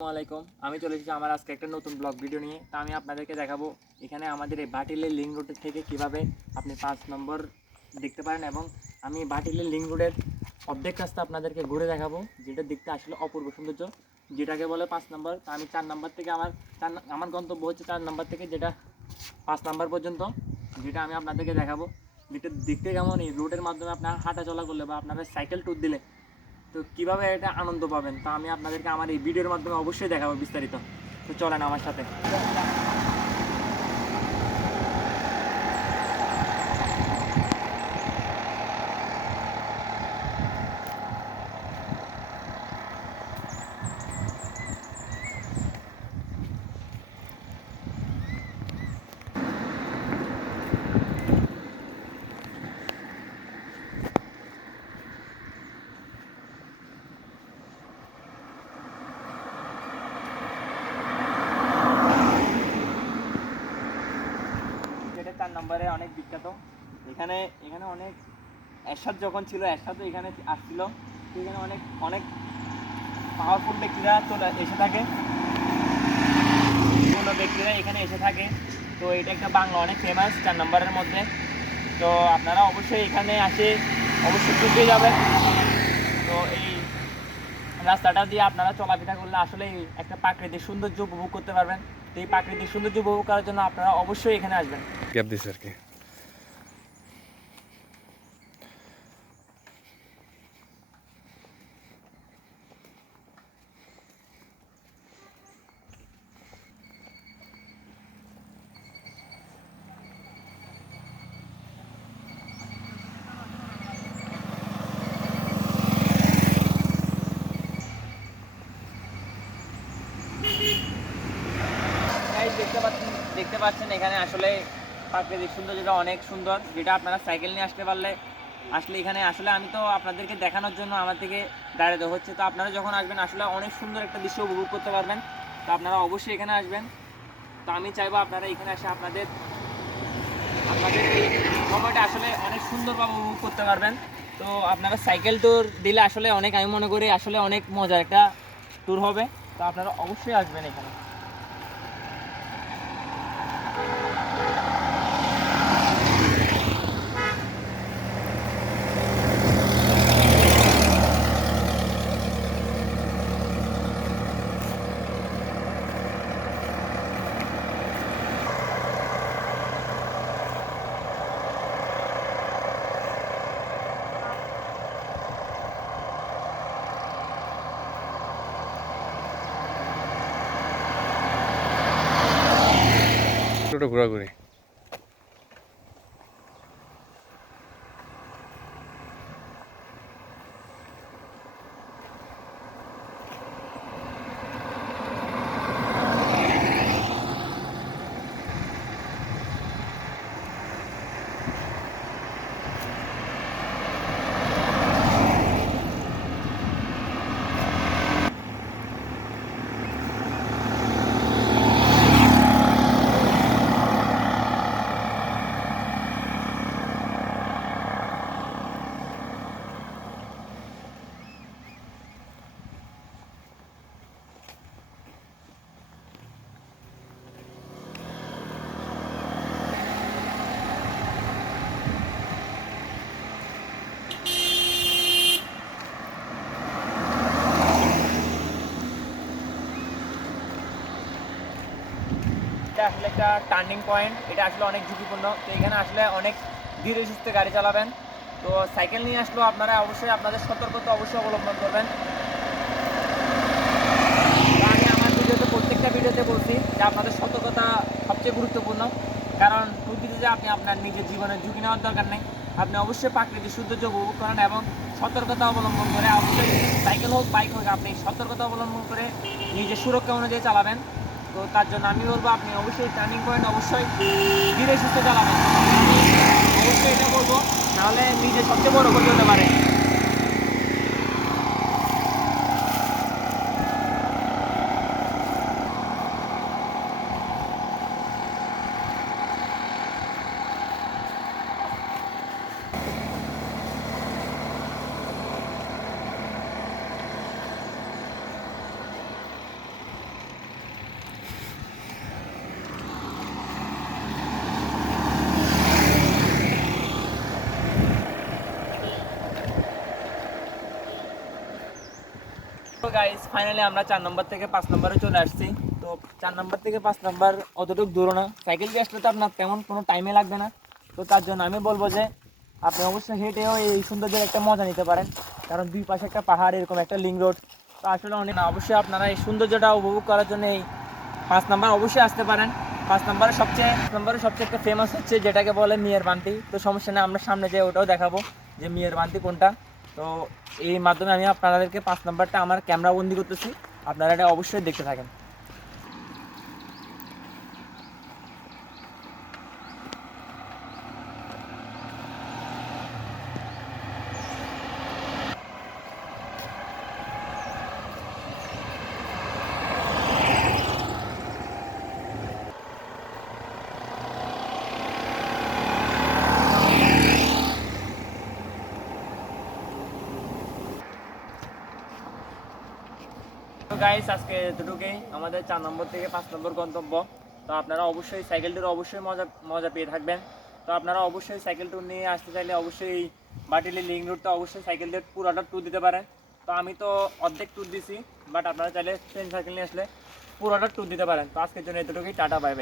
আসসালামু আলাইকুম। আমি চলে এসেছি আমার আজকে একটা নতুন ব্লগ ভিডিও নিয়ে। তা আমি আপনাদেরকে দেখাবো এখানে আমাদের এই বাটিলের লিঙ্ক রোড থেকে কীভাবে আপনি পাঁচ নম্বর দেখতে পারেন এবং আমি বাটিলের লিঙ্ক রোডের অর্ধেক রাস্তা আপনাদেরকে ঘুরে দেখাবো, যেটা দেখতে আসলে অপূর্ব সৌন্দর্য, যেটাকে বলে পাঁচ নম্বর। তা আমি চার নম্বর থেকে আমার চার আমার গন্তব্য হচ্ছে চার নম্বর থেকে যেটা পাঁচ নম্বর পর্যন্ত, যেটা আমি আপনাদেরকে দেখাবো। যেটা দেখতে কেমন এই রোডের মাধ্যমে আপনারা হাঁটা চলা করলে বা আপনারা সাইকেল ট্যুর দিলে তো কীভাবে এটা আনন্দ পাবেন তা আমি আপনাদেরকে আমার এই ভিডিওর মাধ্যমে অবশ্যই দেখাবো বিস্তারিত। তো চলেন আমার সাথে যেটা চার নম্বরে অনেক বিখ্যাত। এখানে এখানে অনেক এরশাদ যখন ছিল এরশাদও এখানে আসছিল। তো এখানে অনেক অনেক পাওয়ারফুল ব্যক্তিরা চলে, এসে থাকে। কোনো ব্যক্তিরা এখানে এসে থাকে। তো এটা একটা বাংলা অনেক ফেমাস চার নম্বরের মধ্যে। তো আপনারা অবশ্যই এখানে আসে, অবশ্যই চুপে যাবেন। তো এই রাস্তাটা দিয়ে আপনারা চলাফেরা করলে আসলে একটা প্রাকৃতিক সৌন্দর্য উপভোগ করতে পারবেন। এই প্রাকৃতিক সৌন্দর্য উপভোগ করার জন্য আপনারা অবশ্যই এখানে আসবেন। গ্যাপ দিস আর কি। দেখতে পাচ্ছেন দেখতে পাচ্ছেন এখানে আসলে প্রাকৃতিক সৌন্দর্যটা অনেক সুন্দর, যেটা আপনারা সাইকেল নিয়ে আসতে পারলে আসলে এখানে, আসলে আমি তো আপনাদেরকে দেখানোর জন্য আমার থেকে দাঁড়াতে হচ্ছে। তো আপনারা যখন আসবেন, আসলে অনেক সুন্দর একটা দৃশ্য উপভোগ করতে পারবেন। তো আপনারা অবশ্যই এখানে আসবেন। তো আমি চাইব আপনারা এখানে এসে আপনাদের আপনাদের এই সময়টা আসলে অনেক সুন্দরভাবে উপভোগ করতে পারবেন। তো আপনারা সাইকেল ট্যুর দিলে আসলে অনেক, আমি মনে করি আসলে অনেক মজার একটা ট্যুর হবে। তো আপনারা অবশ্যই আসবেন এখানে। ছোট ঘোরাঘুরি। এটা আসলে একটা টার্নিং পয়েন্ট এটা আসলে অনেক ঝুঁকিপূর্ণ। তো এখানে আসলে অনেক ধীরে সুস্থে গাড়ি চালাবেন। তো সাইকেল নিয়ে আসলেও আপনারা অবশ্যই আপনাদের সতর্কতা অবশ্যই অবলম্বন করবেন। আমি আমার ভিডিওতে প্রত্যেকটা ভিডিওতে বলছি যে আপনাদের সতর্কতা সবচেয়ে গুরুত্বপূর্ণ। কারণ টুকিতে যে আপনি আপনার নিজের জীবনের ঝুঁকি নেওয়ার দরকার নেই। আপনি অবশ্যই প্রাকৃতিক সৌন্দর্য উপভোগ করেন এবং সতর্কতা অবলম্বন করে অবশ্যই সাইকেল হোক বাইক হোক, আপনি সতর্কতা অবলম্বন করে নিজের সুরক্ষা অনুযায়ী চালাবেন। তো তার জন্য আমি বলব, আপনি অবশ্যই টার্নিং পয়েন্ট অবশ্যই ধীরে সুস্থ চালাবেন। অবশ্যই এটা বলব, নাহলে নিজে সবচেয়ে বড় ক্ষতি হতে পারে। গাইস ফাইনালি আমরা চার নম্বর থেকে পাঁচ নম্বরে চলে আসছি। তো চার নম্বর থেকে পাঁচ নম্বর অতটুকু দূর না। সাইকেল দিয়ে আসলে তো আপনার তেমন কোনো টাইমে লাগবে না। তো তার জন্য আমি বলব যে, আপনি অবশ্যই হেঁটেও এই সৌন্দর্যের একটা মজা নিতে পারেন। কারণ দুই পাশে একটা পাহাড়, এরকম একটা লিঙ্ক রোড তো আসলে অনেক অবশ্যই আপনারা এই সৌন্দর্যটা উপভোগ করার জন্য এই পাঁচ নাম্বার অবশ্যই আসতে পারেন। পাঁচ নাম্বারে সবচেয়ে পাঁচ নম্বরে সবচেয়ে একটা ফেমাস হচ্ছে, যেটাকে বলে মিয়ের বান্তি তো সমস্যা নেই, আমরা সামনে যে ওটাও দেখাবো যে মিয়ের বান্তি কোনটা। তো এই মাধ্যমে আমি আপনাদেরকে পাঁচ নাম্বারটা আমার ক্যামেরা বন্দি করতেছি। আপনারা এটা অবশ্যই দেখতে থাকেন। গাইস আজকে এতটুকুই। আমাদের চার নম্বর থেকে পাঁচ নম্বর গন্তব্য। তো আপনারা অবশ্যই সাইকেলটির অবশ্যই মজা মজা পেয়ে থাকবেন। তো আপনারা অবশ্যই সাইকেল ট্যুর নিয়ে আসতে চাইলে অবশ্যই বাটিলি লিঙ্ক রুটটা অবশ্যই সাইকেল দিয়ে পুরোটা ট্যুর দিতে পারেন। তো আমি তো অর্ধেক ট্যুর দিছি বাট আপনারা চাইলে ট্রেন সাইকেল নিয়ে আসলে পুরোটা ট্যুর দিতে পারেন। তো আজকের জন্য এতটুকুই, টাটা বাই